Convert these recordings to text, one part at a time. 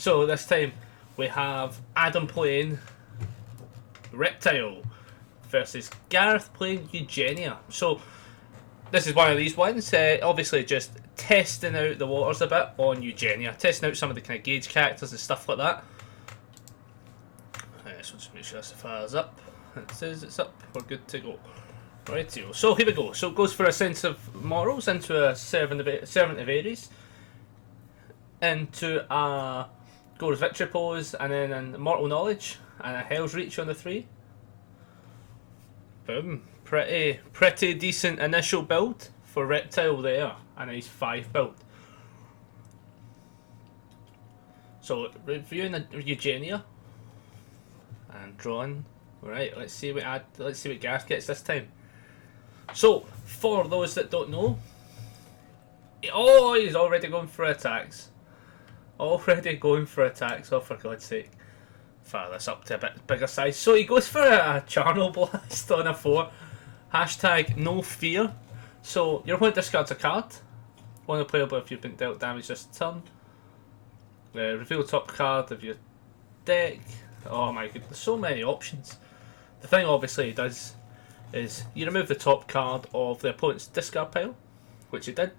So this time we have Adam playing Reptile versus Gareth playing Eugenia. So this is one of these ones, obviously just testing out the waters a bit on Eugenia, testing out some of the kind of gauge characters and stuff like that. So just make sure this fires up. It says it's up, we're good to go. Rightio. So here we go. So it goes for a sense of morals, into a servant of Ares, into a Gore's victory pose, and then an immortal knowledge, and a hell's reach on the 3. Boom. Pretty decent initial build for Reptile there. A nice 5 build. So reviewing the Eugenia and drawing. Right, let's see what Gareth gets this time. So, for those that don't know, oh, he's already going for attacks. Already going for attacks, oh for God's sake. Fire this up to a bit bigger size. So he goes for a Charnel Blast on a 4. Hashtag no fear. So your opponent discards a card. One playable if you've been dealt damage this turn. Reveal top card of your deck. Oh my goodness, so many options. The thing obviously he does is you remove the top card of the opponent's discard pile, which he did.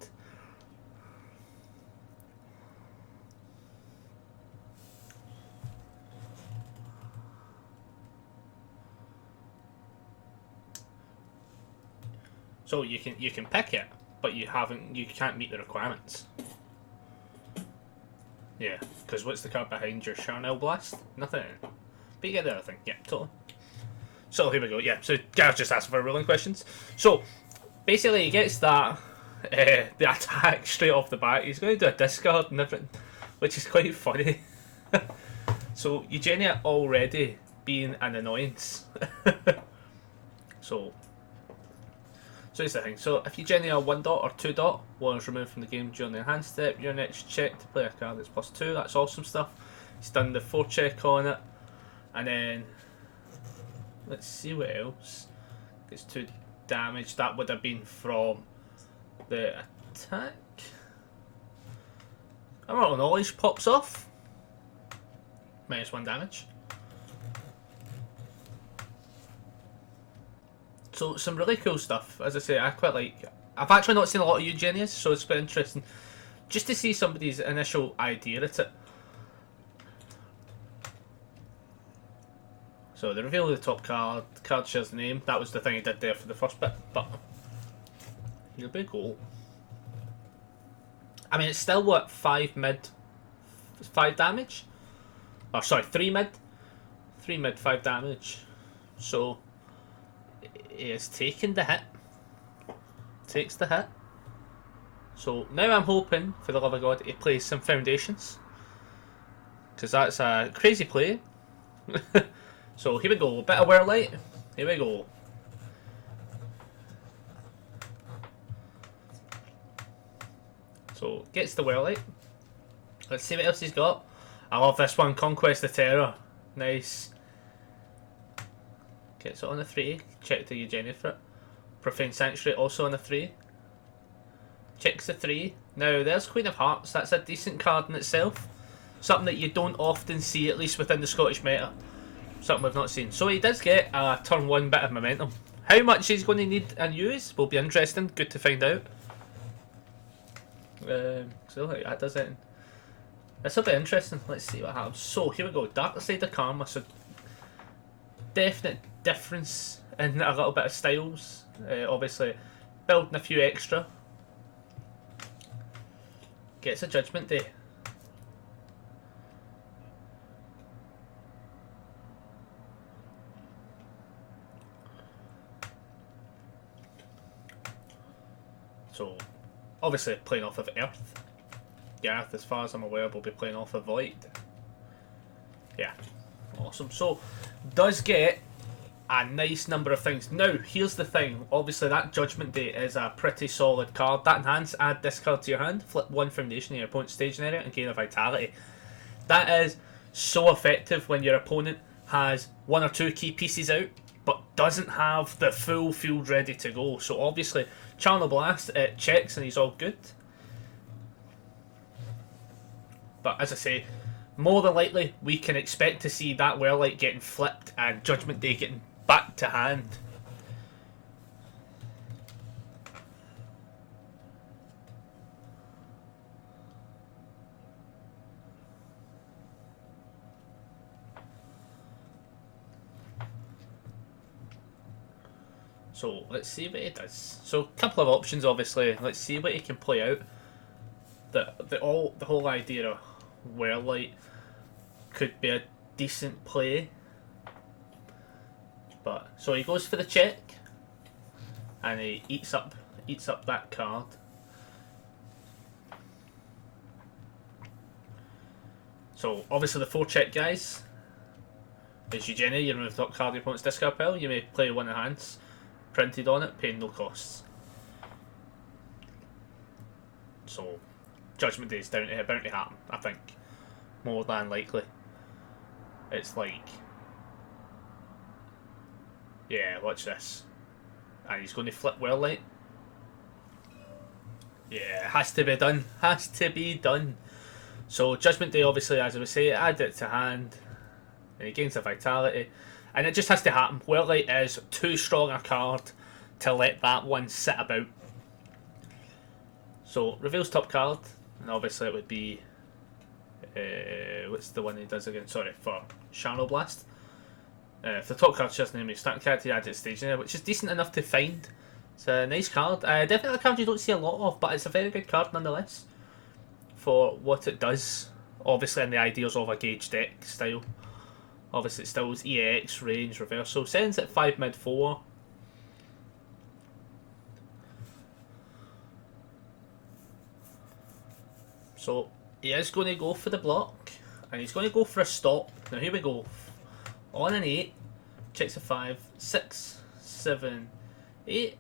So you can pick it, but you can't meet the requirements. Yeah, because what's the card behind your Charnel Blast? Nothing. But you get the other thing. Yeah, totally. So here we go. Yeah, so Gareth just asked for ruling questions. So basically, he gets that the attack straight off the bat. He's going to do a discard and everything, which is quite funny. So Eugenia already being an annoyance. So here's the thing. So if Eugenia 1 dot or 2 dot was removed from the game during the enhanced step, your next check to play a card that's +2. That's awesome stuff. He's done the 4 check on it, and then let's see what else. Gets 2 damage. That would have been from the attack. Immortal Knowledge pops off. -1 damage. So some really cool stuff. As I say, I quite like. I've actually not seen a lot of Eugenias, so it's quite interesting just to see somebody's initial idea at it. So the reveal of the top card, the card shares the name. That was the thing he did there for the first bit, but he'll be cool. I mean, it's still what, 5 mid, 5 damage? Oh, sorry, 3 mid, 3 mid, 5 damage. So he is taking the hit. Takes the hit. So now I'm hoping, for the love of God, he plays some foundations, because that's a crazy play. So here we go, bit of Whirlite. Here we go. So gets the Whirlite. Let's see what else he's got. I love this one, Conquest of Terror. Nice. Gets it on a 3. Check the Eugenia for it. Profane Sanctuary also on a 3. Checks the 3. Now there's Queen of Hearts. That's a decent card in itself. Something that you don't often see, at least within the Scottish meta. Something we've not seen. So he does get a turn 1 bit of momentum. How much he's going to need and use will be interesting. Good to find out. So that does it. This will be interesting. Let's see what happens. So here we go. Dark Side of Karma. So definite difference in a little bit of styles. Obviously building a few extra. Gets a Judgment Day. So, obviously playing off of Earth. Gareth, as far as I'm aware, will be playing off of Void. Yeah, awesome. So, does get a nice number of things. Now, here's the thing. Obviously, that Judgment Day is a pretty solid card. That enhance, add this card to your hand, flip 1 foundation in your opponent's staging area, and gain a Vitality. That is so effective when your opponent has 1 or 2 key pieces out, but doesn't have the full field ready to go. So obviously, Charnel Blast, it checks and he's all good. But as I say, more than likely we can expect to see that Whirlite getting flipped and Judgment Day getting back to hand. So let's see what he does. So a couple of options, obviously. Let's see what he can play out. The whole idea of Whirlite could be a decent play, but so he goes for the check, and he eats up that card. So obviously the 4 check guys is Eugenia. You remove the top card of your opponent's discard pile. You may play one of the hands printed on it, paying no costs. So Judgment Day is bound to happen, I think, more than likely. It's like, yeah, watch this, and he's going to flip Whirlite. Yeah, has to be done. Has to be done. So Judgment Day, obviously, as I was saying, add it to hand, and he gains the vitality. And it just has to happen. Whirlite is too strong a card to let that one sit about. So, reveals top card. And obviously it would be... what's the one he does again? Sorry, for Shadow Blast. If the top card's just name is starting card, he adds it stage there, which is decent enough to find. It's a nice card. Definitely a card you don't see a lot of, but it's a very good card nonetheless. For what it does. Obviously in the ideals of a gauge deck style. Obviously, it still is EX, range, reversal. Sends at 5 mid 4. So, he is going to go for the block. And he's going to go for a stop. Now, here we go. On an 8. Checks a 5, 6, 7, 8.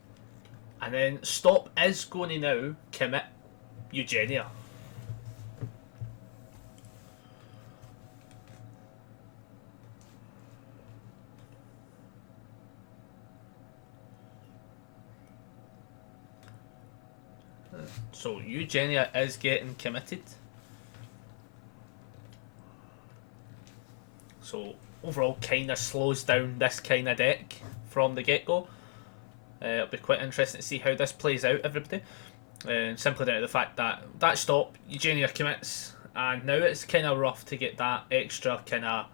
And then stop is going to now commit Eugenia. So Eugenia is getting committed. So overall kind of slows down this kind of deck from the get-go. It'll be quite interesting to see how this plays out, everybody. Simply down to the fact that that stop, Eugenia commits, and now it's kind of rough to get that extra kind of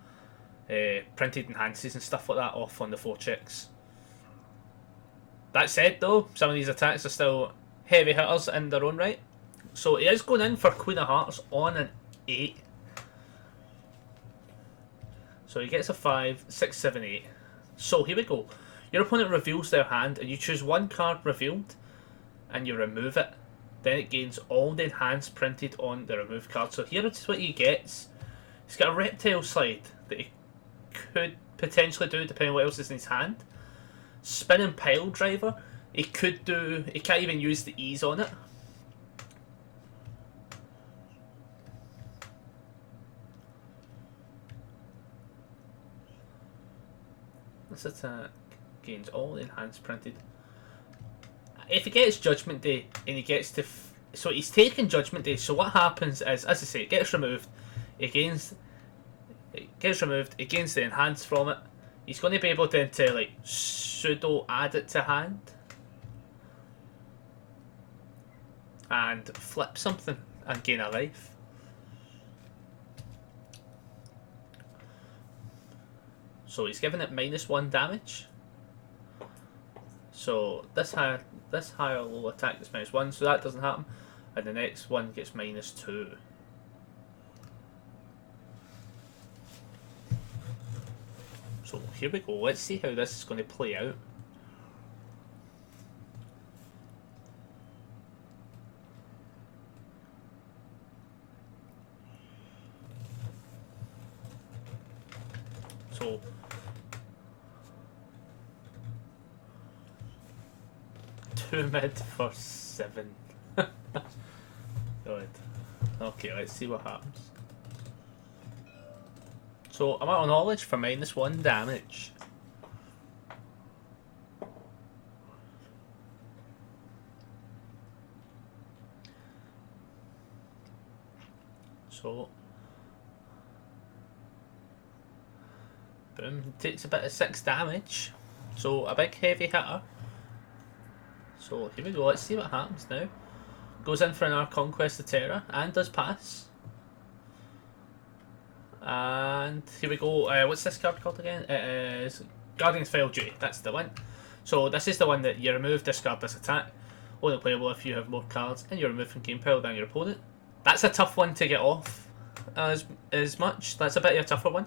printed enhances and stuff like that off on the 4 checks. That said though, some of these attacks are still heavy hitters in their own right. So he is going in for Queen of Hearts on an 8. So he gets a 5, 6, 7, 8. So here we go. Your opponent reveals their hand and you choose one card revealed and you remove it. Then it gains all the enhance printed on the removed card. So here is what he gets. He's got a Reptile slide that he could potentially do depending on what else is in his hand. Spinning Pile Driver. He could do... He can't even use the ease on it. This attack gains all the enhanced printed. If he gets Judgment Day and he gets to... So he's taking Judgment Day. So what happens is, as I say, it gets removed. It gets removed. It gains the enhance from it. He's going to be able to like pseudo add it to hand. And flip something and gain a life. So he's giving it -1 damage. So this high or low attack gets -1, so that doesn't happen. And the next one gets -2. So here we go. Let's see how this is going to play out. So 2 mid for 7. Good. Okay, let's see what happens. So I'm out on knowledge for -1 damage. So Boom. Takes a bit of 6 damage. So a big heavy hitter. So here we go. Let's see what happens now. Goes in for another Conquest of Terra and does pass. And here we go. What's this card called again? It is Guardian's File Duty. That's the one. So this is the one that you remove, discard this attack. Only playable if you have more cards and you remove from game pile than your opponent. That's a tough one to get off as much. That's a bit of a tougher one.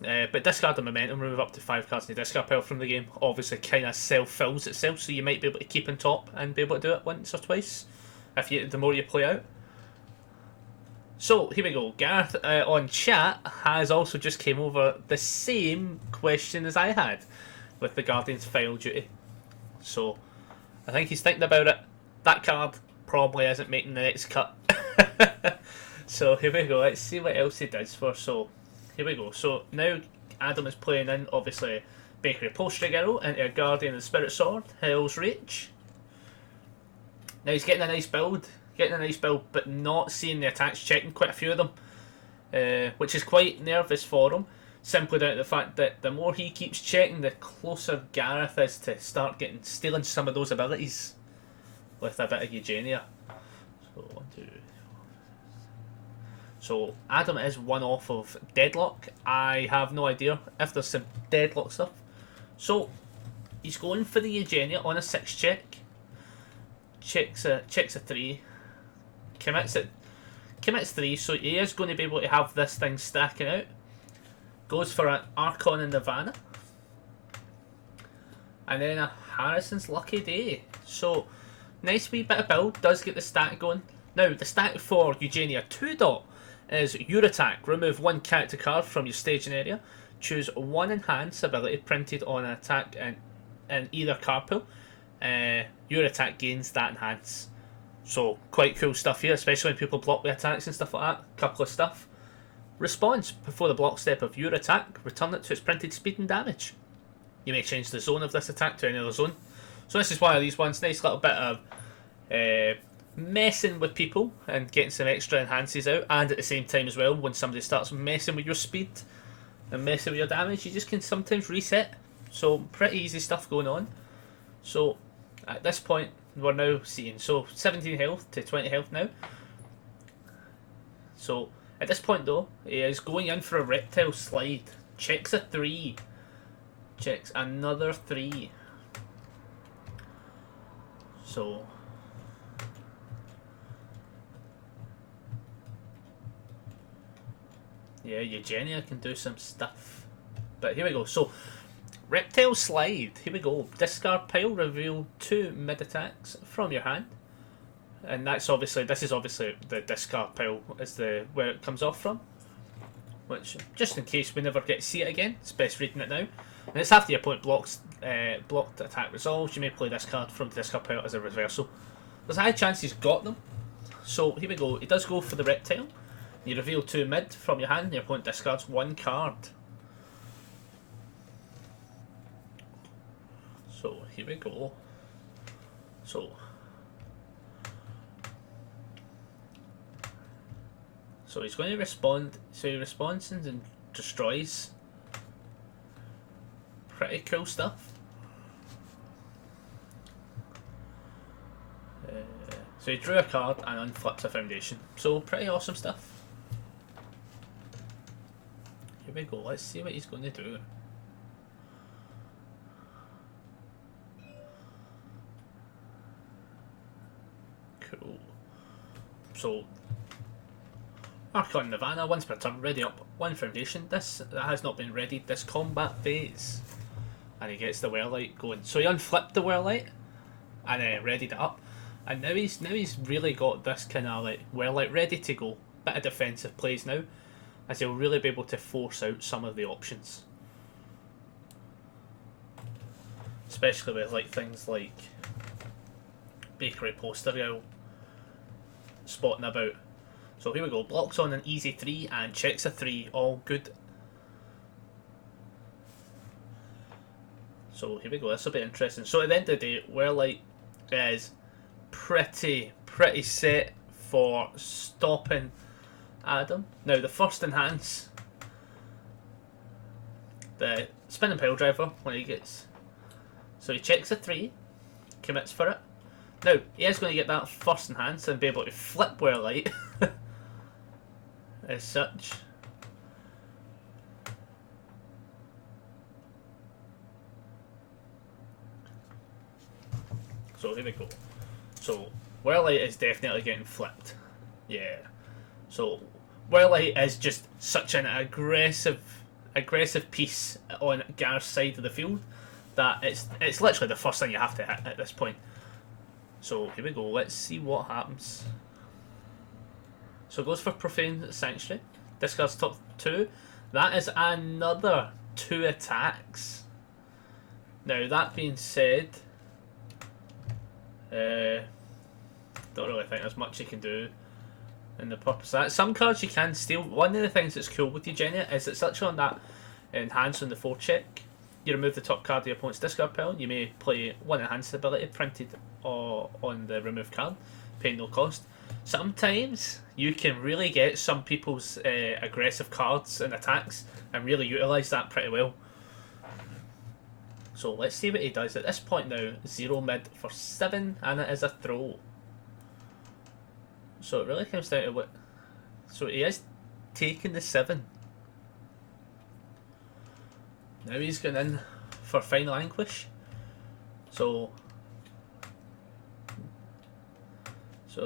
But discard the momentum, remove up to 5 cards in the discard pile from the game. Obviously kind of self-fills itself, so you might be able to keep on top and be able to do it once or twice if the more you play out. So here we go. Gareth on chat has also just came over the same question as I had with the Guardian's File Duty. So I think he's thinking about it. That card probably isn't making the next cut. So here we go. Let's see what else he does for. So here we go. So now Adam is playing in, obviously, Bakery Upholstery Girl into a Guardian and Spirit Sword, Hell's Reach. Now he's getting a nice build, but not seeing the attacks, checking quite a few of them, which is quite nervous for him, simply down to the fact that the more he keeps checking, the closer Gareth is to start stealing some of those abilities with a bit of Eugenia. So 1, 2. So Adam is one off of Deadlock. I have no idea if there's some Deadlock stuff. So he's going for the Eugenia on a 6 check. Checks a 3. Commits 3, so he is going to be able to have this thing stacking out. Goes for an Archon and Nirvana. And then a Harrison's Lucky Day. So nice wee bit of build, does get the stat going. Now the stat for Eugenia 2 dot is your attack. Remove 1 character card from your staging area. Choose 1 enhance ability printed on an attack in either card pool. Your attack gains that enhance. So quite cool stuff here, especially when people block the attacks and stuff like that. Couple of stuff. Response: before the block step of your attack, return it to its printed speed and damage. You may change the zone of this attack to any other zone. So this is one of these ones. Nice little bit of messing with people and getting some extra enhances out, and at the same time as well, when somebody starts messing with your speed and messing with your damage, you just can sometimes reset. So pretty easy stuff going on. So at this point we're now seeing 17 health to 20 health now. So at this point though, he is going in for a Reptile slide. Checks a 3. Checks another 3. So yeah, Eugenia can do some stuff. But here we go. So Reptile slide. Here we go. Discard pile. Reveal 2 mid attacks from your hand, and this is obviously the discard pile is where it comes off from. Which, just in case we never get to see it again, it's best reading it now. And it's after your opponent blocked attack resolves. You may play this card from the discard pile as a reversal. There's a high chance he's got them. So here we go. He does go for the Reptile. You reveal 2 mid from your hand, and your opponent discards 1 card. So here we go. So he's going to respond. So he responds and destroys. Pretty cool stuff. So he drew a card and unflips a foundation. So pretty awesome stuff. Here we go. Let's see what he's going to do. Cool. So Archon Nirvana, once per turn, ready up 1 foundation. This that has not been readied this combat phase. And he gets the Wearlight going. So he unflipped the Wearlight and readied it up. And now he's really got this kind of like Wearlight ready to go. Bit of defensive plays now, as he'll really be able to force out some of the options. Especially with like things like Bakery Poster Girl spotting about. So here we go, blocks on an easy 3 and checks a 3, all good. So here we go, this will be interesting. So at the end of the day, Wearlight is pretty set for stopping Adam. Now the first enhance the spinning pile driver when he gets. So he checks a 3, commits for it. Now, he is going to get that first enhance and be able to flip where light as such. So here we go. So Whirlite is definitely getting flipped. Yeah. So Whirlite is just such an aggressive piece on Gareth's side of the field that it's literally the first thing you have to hit at this point. So here we go. Let's see what happens. So it goes for Profane Sanctuary. Discards top 2. That is another 2 attacks. Now that being said, don't really think there's much you can do in the purpose of that. Some cards you can steal. One of the things that's cool with Eugenia is it's actually on that enhance on the 4 check. You remove the top card of your opponent's discard pile. You may play one enhanced ability printed on the remove card, paying no cost. Sometimes you can really get some people's aggressive cards and attacks and really utilise that pretty well. So let's see what he does. At this point now, 0 mid for 7, and it is a throw. So it really comes down to what. So he is taking the 7. Now he's going in for Final Anguish. So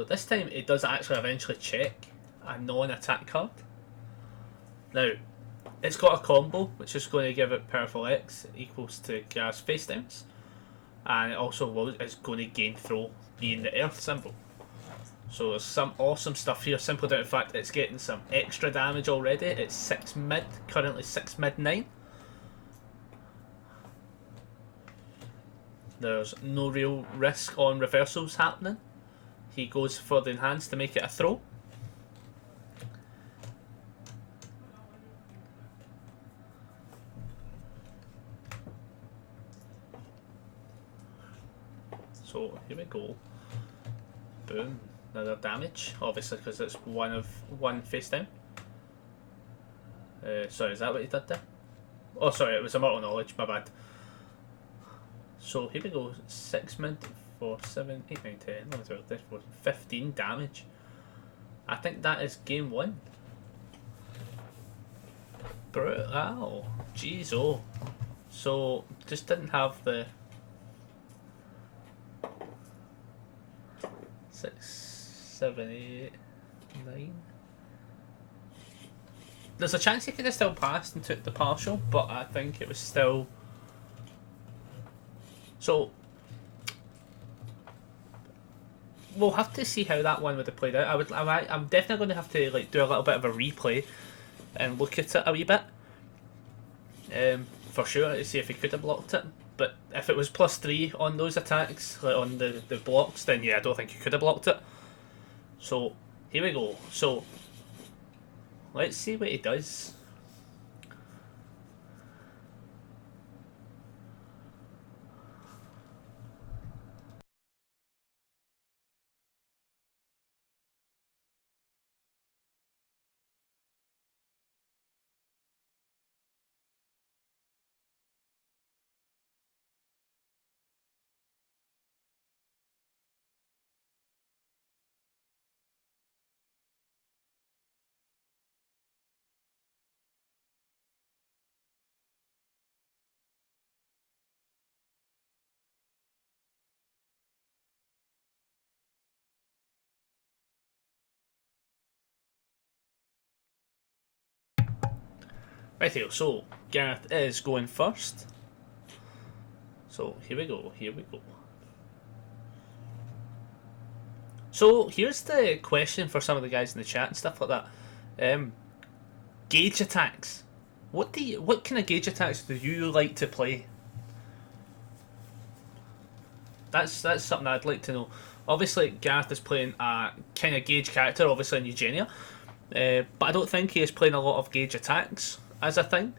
this time he does actually eventually check a non-attack card. Now, it's got a combo which is going to give it Powerful X equals to Gareth's face downs, and it also is going to gain throw being the earth symbol. So there's some awesome stuff here, simply down to the fact that it's getting some extra damage already. It's 6 mid, currently 6 mid 9. There's no real risk on reversals happening. He goes for the enhance to make it a throw. So here we go. Boom. Another damage, obviously because it's one face down. Sorry, is that what he did there? Oh, sorry, it was a Mortal Knowledge, my bad. So here we go, 6 mid for 7, 8, 9, 10, 11, 12, 13, 14, 15 damage. I think that is game 1. Brutal. Jeez, oh. So, just didn't have the 6, 7, 8, 9. There's a chance he could have still passed and took the partial, but I think it was still. So we'll have to see how that one would have played out. I'm definitely going to have to do a little bit of a replay and look at it a wee bit, for sure, to see if he could have blocked it. But if it was +3 on those attacks, on the blocks, then yeah, I don't think he could have blocked it. So here we go. So let's see what he does. Right here, so Gareth is going first. So here we go, here we go. So here's the question for some of the guys in the chat and stuff like that. Gauge attacks. What kind of gauge attacks do you like to play? That's something I'd like to know. Obviously, Gareth is playing a kind of gauge character, obviously in Eugenia, but I don't think he is playing a lot of gauge attacks as a thing.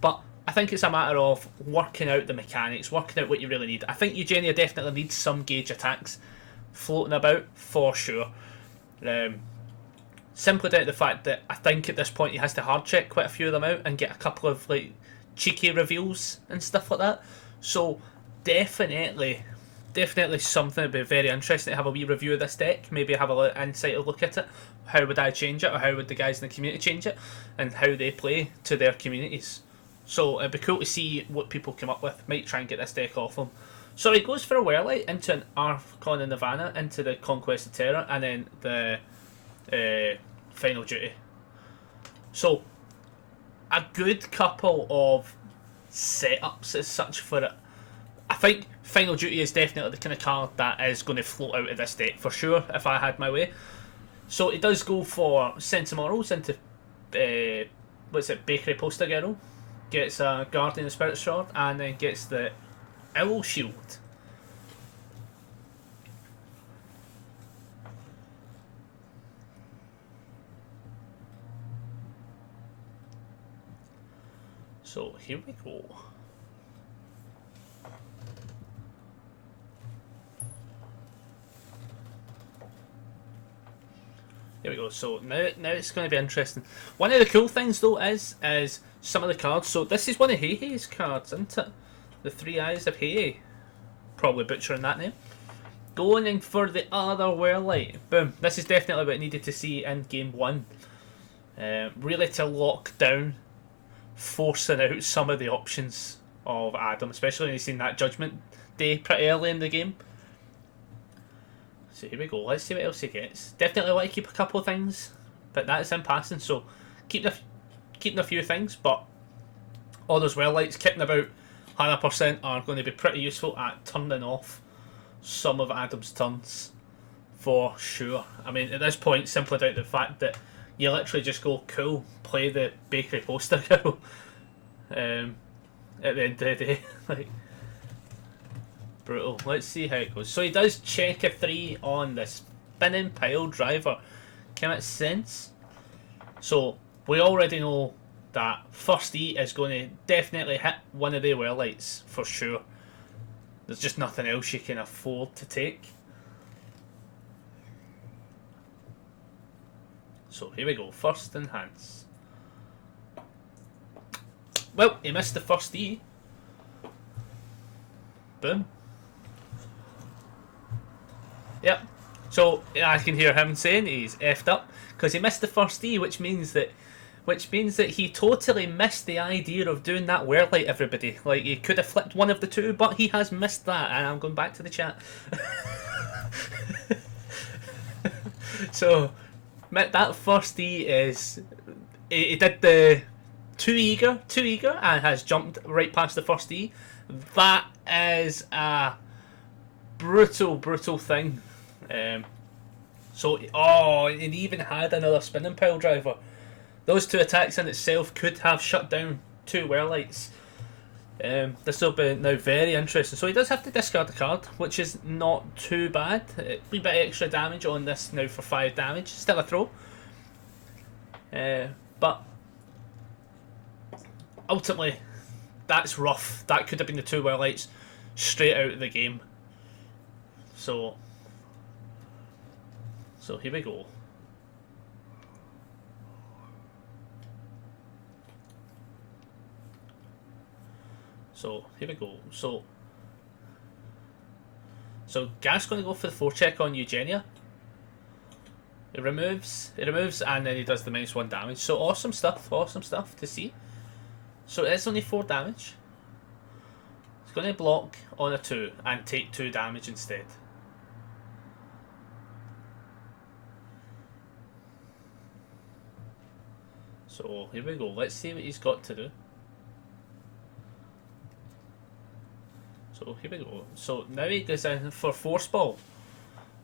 But I think it's a matter of working out the mechanics, working out what you really need. I think Eugenia definitely needs some gauge attacks floating about for sure. Simply down to the fact that I think at this point he has to hard check quite a few of them out and get a couple of cheeky reveals and stuff like that. So definitely something that'd be very interesting to have a wee review of this deck. Maybe have a insight to look at it. How would I change it, or how would the guys in the community change it, and how they play to their communities. So it'd be cool to see what people come up with. Might try and get this deck off them. So he goes for a Wearlight into an Archon and Nirvana, into the Conquest of Terror, and then the Final Duty. So a good couple of setups as such for it. I think Final Duty is definitely the kind of card that is going to float out of this deck for sure, if I had my way. So it does go for Sentimorals into Bakery Poster Girl, gets a Guardian of Spirit Sword, and then gets the Owl Shield. So here we go. Here we go. So now it's going to be interesting. One of the cool things though is some of the cards. So this is one of Hei's cards, isn't it? The Three Eyes of Hei. Probably butchering that name. Going in for the other Wearlight. Boom. This is definitely what I needed to see in game 1. Really to lock down, forcing out some of the options of Adam, especially when you've seen that Judgment Day pretty early in the game. So here we go, let's see what else he gets. Definitely want to keep a couple of things, but that is him passing, so keeping a few things, but all those Wearlights kicking about 100% are going to be pretty useful at turning off some of Adam's turns, for sure. I mean, at this point, simply down to the fact that you literally just go, cool, play the Bakery Poster Girl at the end of the day. Like, brutal. Let's see how it goes. So he does check a 3 on the Spinning Pile Driver. Can it sense? So we already know that first E is going to definitely hit one of the Wearlights for sure. There's just nothing else you can afford to take. So here we go, first enhance. Well, he missed the first E. Boom. Yep. So I can hear him saying he's effed up because he missed the first E, which means that he totally missed the idea of doing that Wearlight, everybody. Like, he could have flipped one of the two, but he has missed that, and I'm going back to the chat. So that first E is he did the too eager and has jumped right past the first E. That is a brutal thing. So it even had another Spinning Pile Driver. Those two attacks in itself could have shut down two Wearlights. This will be now very interesting. So he does have to discard a card, which is not too bad. A wee bit of extra damage on this now for 5 damage. Still a throw. But ultimately, that's rough. That could have been the two Wearlights straight out of the game. So here we go. So here we go. So Gareth's going to go for the forecheck on Eugenia. It removes, and then he does the -1 damage. So awesome stuff to see. So it's only 4 damage. It's going to block on a 2 and take 2 damage instead. So here we go. Let's see what he's got to do. So here we go. So now he goes in for Force Ball.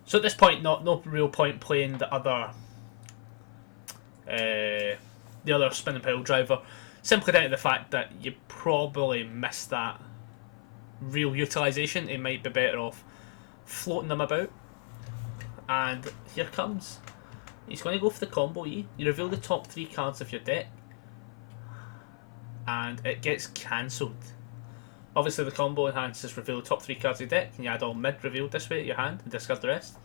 So at this point, no real point playing the other Spinning Pile Driver, simply down to the fact that you probably missed that real utilisation. It might be better off floating them about. And here comes. He's going to go for the combo E. You reveal the top 3 cards of your deck, and it gets cancelled. Obviously, the combo enhances reveal the top 3 cards of your deck, and you add all mid-revealed this way at your hand and discard the rest.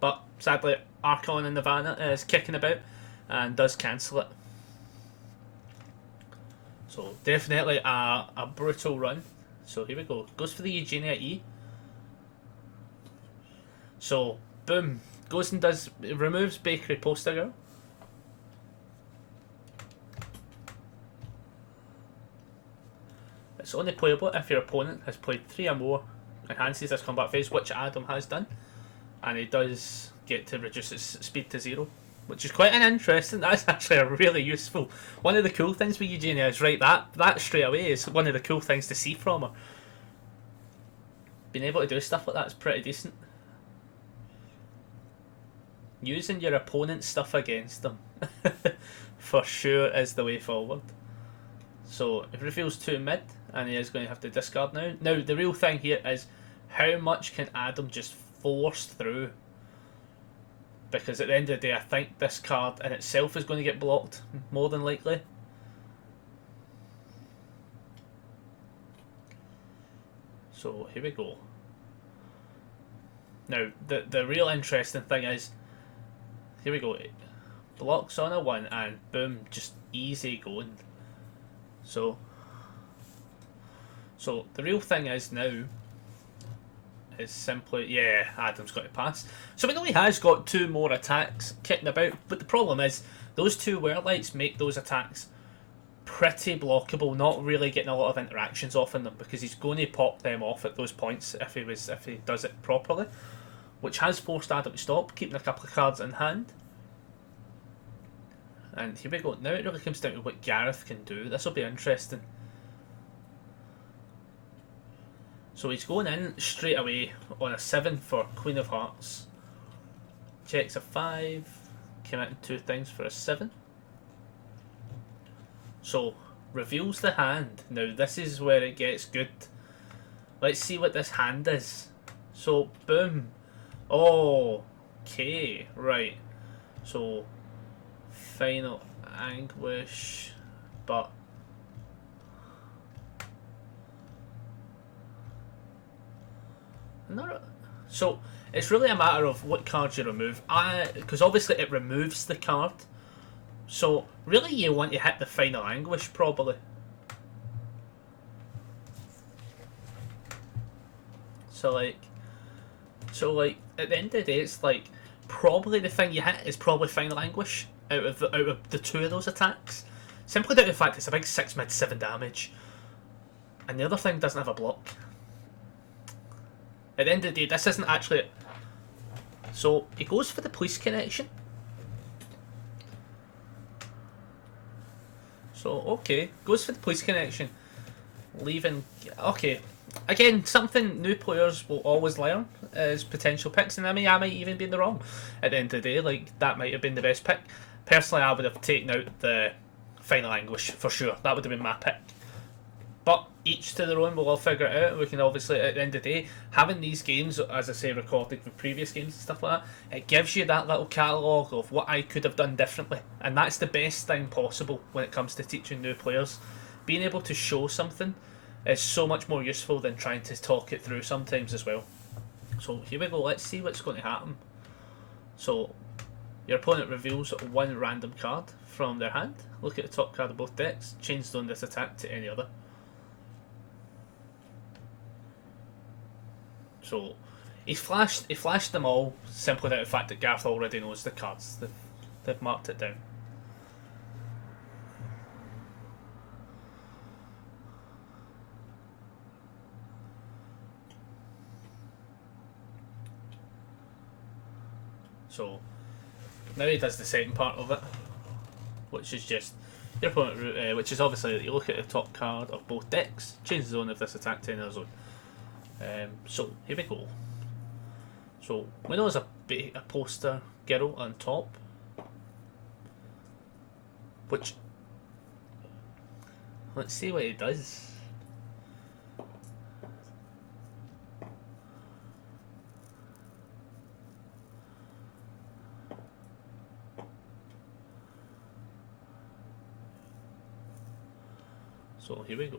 But sadly, Archon and Nirvana is kicking about and does cancel it. So definitely a brutal run. So here we go. Goes for the Eugenia E. So boom, goes and does removes Bakery Poster Girl. It's only playable if your opponent has played 3 or more, enhances this combat phase, which Adam has done, and he does get to reduce its speed to 0, which is quite an interesting. That's actually a really useful. One of the cool things with Eugenia is right that straight away is one of the cool things to see from her. Being able to do stuff like that is pretty decent. Using your opponent's stuff against them for sure is the way forward. So it reveals 2 mid, and he is going to have to discard now. Now the real thing here is how much can Adam just force through? Because at the end of the day, I think this card in itself is going to get blocked, more than likely. So here we go. Now the real interesting thing is, here we go. It blocks on a 1 and boom, just easy going. So the real thing is now is simply, yeah, Adam's got to pass. So we know he has got 2 more attacks kicking about, but the problem is those 2 Werelights make those attacks pretty blockable, not really getting a lot of interactions off in them, because he's going to pop them off at those points if he does it properly, which has forced Adam to stop, keeping a couple of cards in hand. And here we go. Now it really comes down to what Gareth can do. This will be interesting. So he's going in straight away on a 7 for Queen of Hearts. Checks a 5, committing 2 things for a 7. So reveals the hand. Now this is where it gets good. Let's see what this hand is. So boom. Oh, okay, right. So Final Anguish, but so it's really a matter of what cards you remove. Because obviously it removes the card, so really you want to hit the Final Anguish probably. So like at the end of the day, it's like probably the thing you hit is probably Final Anguish out of the 2 of those attacks, simply due to the fact it's a big 6 mid 7 damage, and the other thing doesn't have a block. At the end of the day, this isn't actually. So he goes for the police connection. So okay, goes for the police connection, leaving. Okay, again, something new players will always learn is potential picks, and I might even be in the wrong. At the end of the day, like that might have been the best pick. Personally, I would have taken out the Final Anguish for sure. That would have been my pick. But each to their own, we'll all figure it out. We can obviously, at the end of the day, having these games, as I say, recorded with previous games and stuff like that, it gives you that little catalogue of what I could have done differently. And that's the best thing possible when it comes to teaching new players. Being able to show something is so much more useful than trying to talk it through sometimes as well. So here we go, let's see what's going to happen. So your opponent reveals 1 random card from their hand. Look at the top card of both decks, change zone this attack to any other. So he flashed them all simply out of the fact that Gareth already knows the cards. They've marked it down. So now he does the second part of it, which is just your opponent, which is obviously you look at the top card of both decks, change the zone of this attack to another zone. So here we go. So we know there's a poster girl on top, which let's see what he does. So here we go.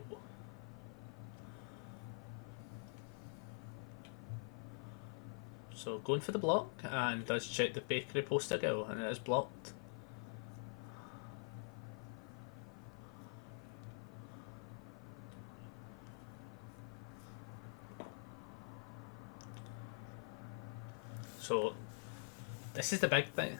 So going for the block, and does check the bakery poster girl, and it is blocked. So this is the big thing.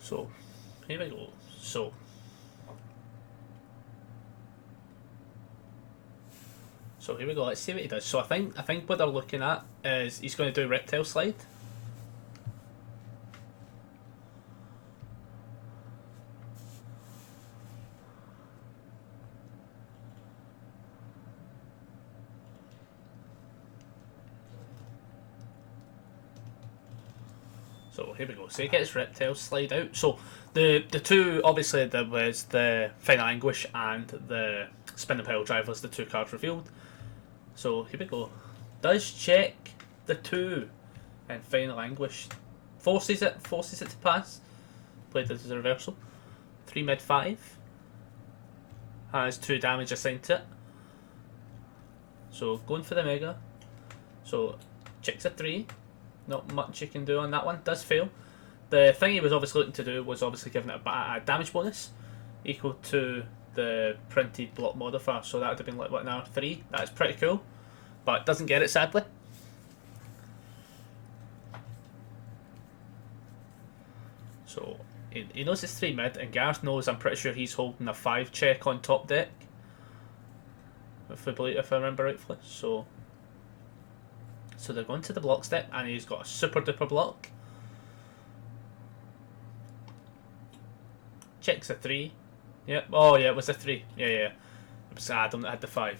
So here we go. So here we go. Let's see what he does. So I think what they're looking at is he's going to do Reptile slide. So here we go. So he gets Reptile slide out. So the two, obviously there was the Final Anguish and the Spin and Pile Drivers, the two cards revealed. So here we go. Does check the 2 and Final Anguish. Forces it to pass. Played it as a reversal. 3 mid 5. Has 2 damage assigned to it. So going for the Mega. So checks a 3. Not much you can do on that one. Does fail. The thing he was obviously looking to do was obviously giving it a damage bonus equal to the printed block modifier. So that would have been like what, an R3. That's pretty cool. But doesn't get it sadly. So he knows it's 3 mid, and Gareth knows, I'm pretty sure he's holding a 5 check on top deck. If I remember rightfully. So they're going to the block step, and he's got a super duper block. Checks a 3. Yep. Oh yeah, it was a 3. Yeah. It was Adam that had the 5.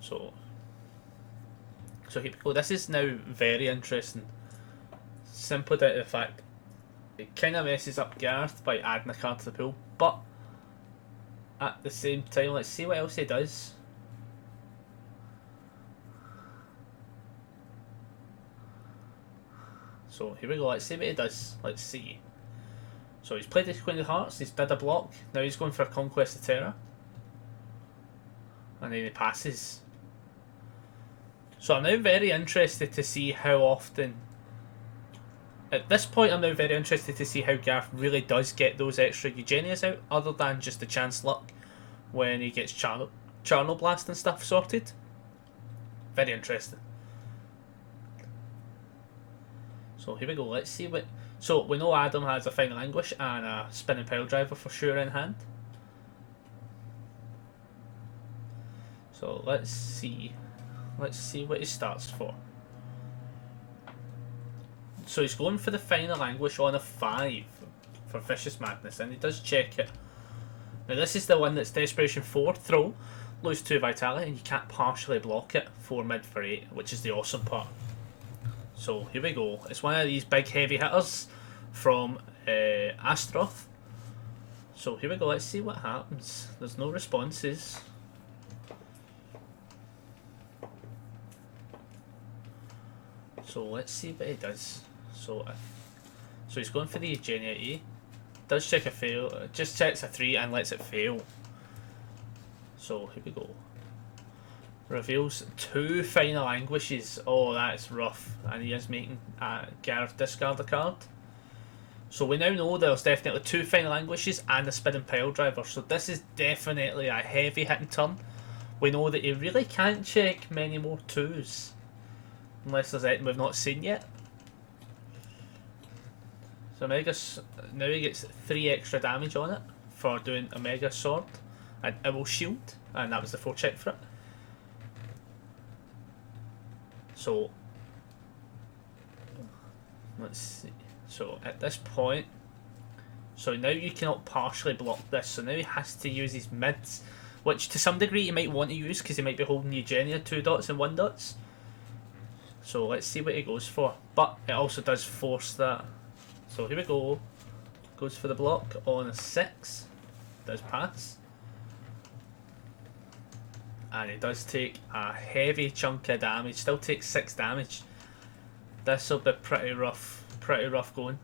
So here we go. This is now very interesting. Simply down to the fact it kind of messes up Gareth by adding a card to the pool, but at the same time, let's see what else he does. So here we go. Let's see what he does. Let's see. So he's played his Queen of Hearts. He's did a block. Now he's going for Conquest of Terra, and then he passes. So I'm now very interested to see how often. At this point, I'm now very interested to see how Gareth really does get those extra Eugenias out, other than just the chance luck when he gets Charnel Blast and stuff sorted. Very interesting. So here we go. Let's see what. So we know Adam has a Final Anguish and a Spin and Pile Driver for sure in hand. So let's see. Let's see what he starts for. So he's going for the Final Anguish on a 5 for Vicious Madness, and he does check it. Now this is the one that's Desperation 4, throw, lose 2 Vitality, and you can't partially block it, 4 mid for 8, which is the awesome part. So here we go. It's one of these big heavy hitters from Astroth. So here we go. Let's see what happens. There's no responses. So let's see what he does. So he's going for the Eugenia E. Does check a fail. Just checks a 3 and lets it fail. So here we go. Reveals 2 Final Anguishes. Oh, that's rough. And he is making Gareth discard a card. So we now know there's definitely 2 Final Anguishes and a Spin and Pile Driver. So this is definitely a heavy hitting turn. We know that he really can't check many more 2s. Unless there's anything we've not seen yet. So now he gets 3 extra damage on it for doing Omega Sword and Owl Shield, and that was the 4 check for it. So let's see. So at this point, so now you cannot partially block this. So now he has to use his mids, which to some degree he might want to use because he might be holding Eugenia 2 dots and 1 dots. So let's see what he goes for. But it also does force that. So here we go. Goes for the block on a 6. Does pass. And he does take a heavy chunk of damage. Still takes 6 damage. This will be pretty rough going.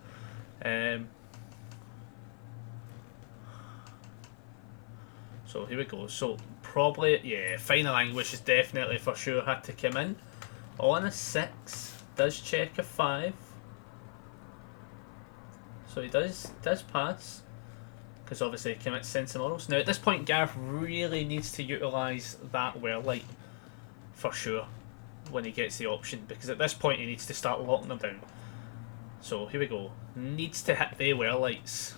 So here we go. So probably, yeah, Final Anguish is definitely for sure had to come in. On a 6, does check a 5. So he does pass. Because obviously he commits Sense of Morals. Now at this point Gareth really needs to utilise that Werelit for sure when he gets the option. Because at this point he needs to start locking them down. So here we go. Needs to hit the Werelites.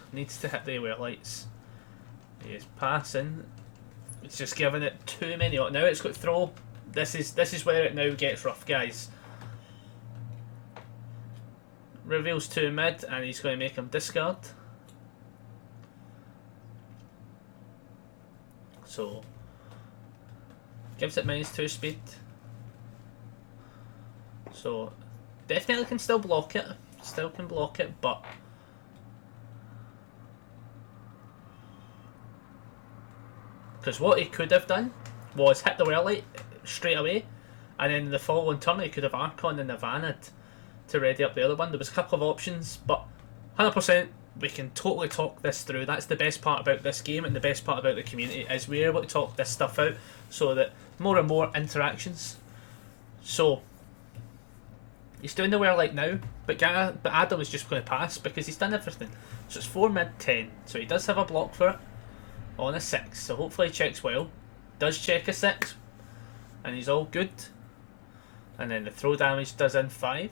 He is passing. It's just giving it too many. Now it's got throw. This is where it now gets rough, guys. Reveals 2 mid, and he's going to make him discard. So gives it -2 speed. So definitely can still block it. Still can block it, but because what he could have done was hit the Werelit straight away, and then the following turn he could have Archon and Nirvana'd to ready up the other one. There was a couple of options, but 100% we can totally talk this through. That's the best part about this game, and the best part about the community is we're able to talk this stuff out so that more and more interactions. So he's doing the Werelit now, but Adam is just going to pass because he's done everything. So it's 4 mid 10, so he does have a block for it on a 6, so hopefully he checks well. Does check a 6, and he's all good. And then the throw damage does in 5.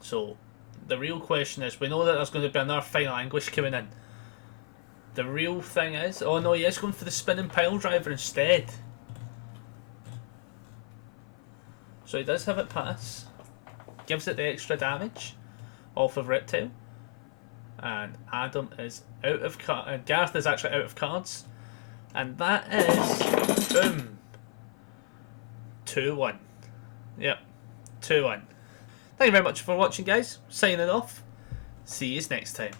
So the real question is, we know that there's going to be another Final Anguish coming in. The real thing is, oh no, he is going for the spinning pile driver instead. So he does have it pass. Gives it the extra damage off of Reptile. And Adam is out of cards. Gareth is actually out of cards. And that is, boom, 2-1. Yep, 2-1. Thank you very much for watching, guys. Signing off. See you next time.